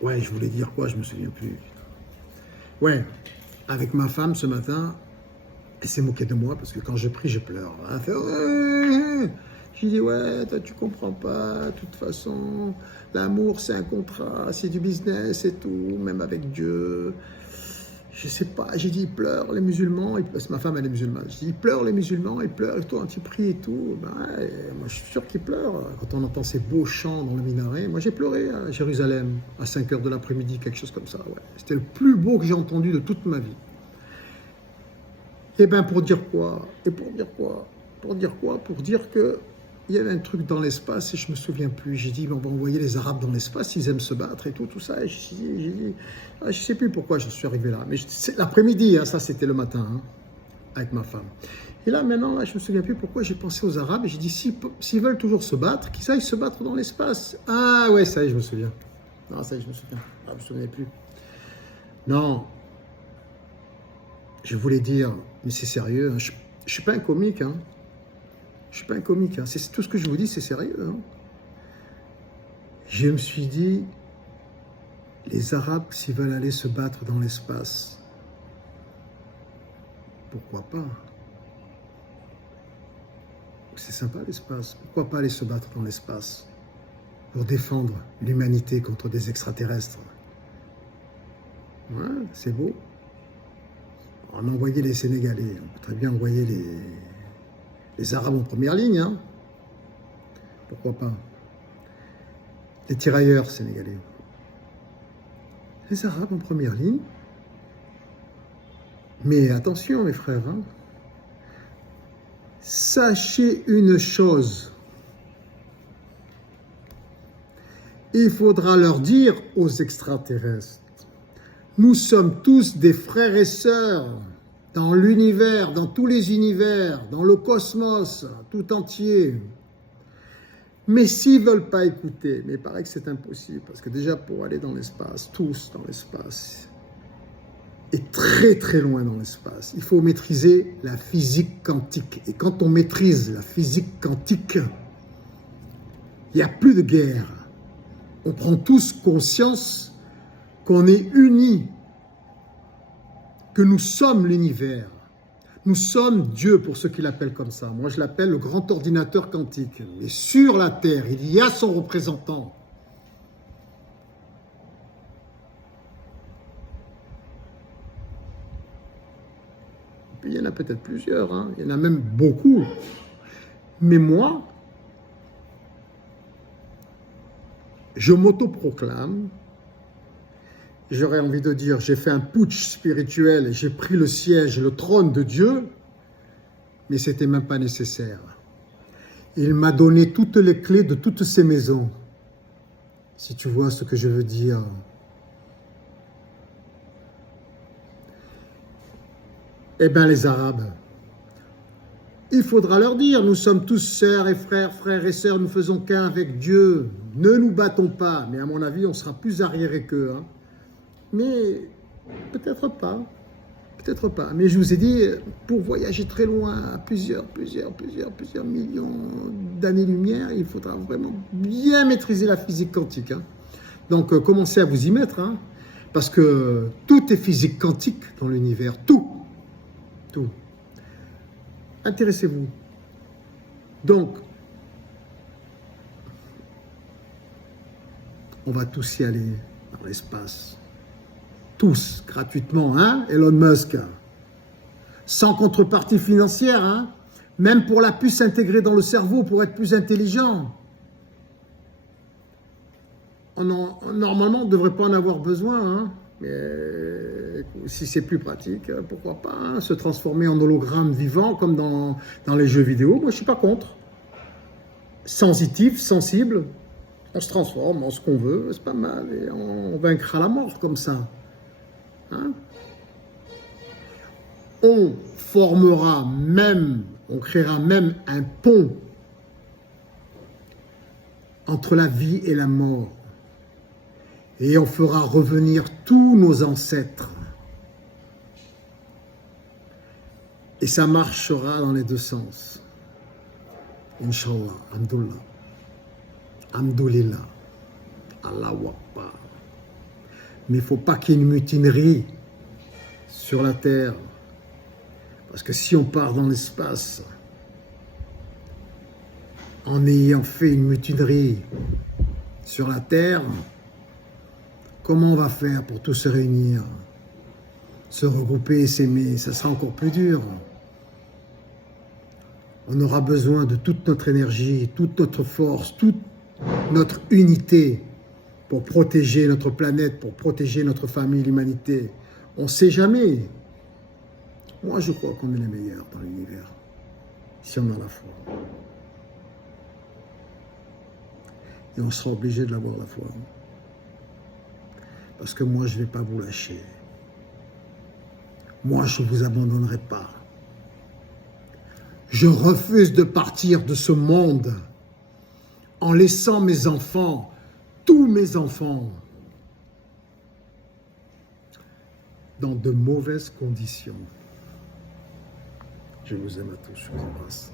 Ouais, je voulais dire quoi, je me souviens plus. Ouais, avec ma femme ce matin, elle s'est moquée de moi parce que quand je prie, je pleure. Elle fait ouais. J'ai dit ouais, toi tu comprends pas. De toute façon, l'amour c'est un contrat, c'est du business et tout, même avec Dieu. Je sais pas, j'ai dit, ils pleurent les musulmans, parce que ma femme elle est musulmane. J'ai dit, ils pleurent les musulmans, ils pleurent, et toi, tu pries et tout. Ben, ouais, moi je suis sûr qu'ils pleurent. Quand on entend ces beaux chants dans le minaret, moi j'ai pleuré à Jérusalem, à 5 heures de l'après-midi, quelque chose comme ça. Ouais. C'était le plus beau que j'ai entendu de toute ma vie. Et bien pour dire quoi? Et pour dire quoi? Pour dire quoi? Pour dire que il y avait un truc dans l'espace et je me souviens plus. J'ai dit, on va envoyer les Arabes dans l'espace, ils aiment se battre et tout, tout ça. Et j'ai dit, ah, je sais plus pourquoi je suis arrivé là. Mais c'est l'après-midi, hein, ça c'était le matin, hein, avec ma femme. Et là maintenant, là, je me souviens plus pourquoi j'ai pensé aux Arabes et j'ai dit, s'ils veulent toujours se battre, qu'ils aillent se battre dans l'espace. Ah ouais, ça y est, je me souviens. Non, ça y est, je me souviens. Ah, je me souvenais plus. Non, je voulais dire, mais c'est sérieux, hein, je suis pas un comique, hein. Je suis pas un comique, hein. C'est tout ce que je vous dis, c'est sérieux, hein. Je me suis dit, les Arabes, s'ils veulent aller se battre dans l'espace, pourquoi pas? C'est sympa l'espace. Pourquoi pas aller se battre dans l'espace pour défendre l'humanité contre des extraterrestres? Ouais, c'est beau. On a envoyé les Sénégalais, on peut très bien envoyer les Arabes en première ligne, hein. Pourquoi pas? Les tirailleurs sénégalais. Les Arabes en première ligne. Mais attention, mes frères, hein. Sachez une chose. Il faudra leur dire aux extraterrestres, nous sommes tous des frères et sœurs dans l'univers, dans tous les univers, dans le cosmos tout entier. Mais s'ils ne veulent pas écouter, mais il paraît que c'est impossible, parce que déjà pour aller dans l'espace, tous dans l'espace, et très très loin dans l'espace, il faut maîtriser la physique quantique. Et quand on maîtrise la physique quantique, il n'y a plus de guerre. On prend tous conscience qu'on est unis, que nous sommes l'univers. Nous sommes Dieu, pour ceux qui l'appellent comme ça. Moi, je l'appelle le grand ordinateur quantique. Mais sur la Terre, il y a son représentant. Et puis, il y en a peut-être plusieurs, hein. Il y en a même beaucoup. Mais moi, je m'autoproclame. J'aurais envie de dire, j'ai fait un putsch spirituel, j'ai pris le siège, le trône de Dieu, mais ce n'était même pas nécessaire. Il m'a donné toutes les clés de toutes ces maisons, si tu vois ce que je veux dire. Eh bien, les Arabes, il faudra leur dire, nous sommes tous sœurs et frères, frères et sœurs, nous faisons qu'un avec Dieu, ne nous battons pas, mais à mon avis, on sera plus arriérés qu'eux, hein. Mais peut-être pas, peut-être pas. Mais je vous ai dit, pour voyager très loin, à plusieurs millions d'années-lumière, il faudra vraiment bien maîtriser la physique quantique, hein. Donc, commencez à vous y mettre, hein, parce que tout est physique quantique dans l'univers, tout, tout. Intéressez-vous. Donc, on va tous y aller dans l'espace. Tous, gratuitement, hein, Elon Musk. Sans contrepartie financière, hein, même pour la puce intégrée dans le cerveau pour être plus intelligent. Normalement, on ne devrait pas en avoir besoin, hein, mais si c'est plus pratique, pourquoi pas, hein, se transformer en hologramme vivant comme dans les jeux vidéo. Moi, je ne suis pas contre. Sensitif, sensible, on se transforme en ce qu'on veut, c'est pas mal, et on vaincra la mort comme ça. Hein? On formera même, on créera même un pont entre la vie et la mort. Et on fera revenir tous nos ancêtres. Et ça marchera dans les deux sens. Inch'Allah, Alhamdulillah, Alhamdulillah, Allahu Akbar. Mais il ne faut pas qu'il y ait une mutinerie sur la Terre. Parce que si on part dans l'espace, en ayant fait une mutinerie sur la Terre, comment on va faire pour tous se réunir, se regrouper et s'aimer? Ça sera encore plus dur. On aura besoin de toute notre énergie, toute notre force, toute notre unité pour protéger notre planète, pour protéger notre famille, l'humanité. On ne sait jamais. Moi, je crois qu'on est les meilleurs dans l'univers, si on a la foi. Et on sera obligé de l'avoir, la foi. Parce que moi, je ne vais pas vous lâcher. Moi, je ne vous abandonnerai pas. Je refuse de partir de ce monde en laissant mes enfants, tous mes enfants, dans de mauvaises conditions. Je vous aime à tous, je vous embrasse.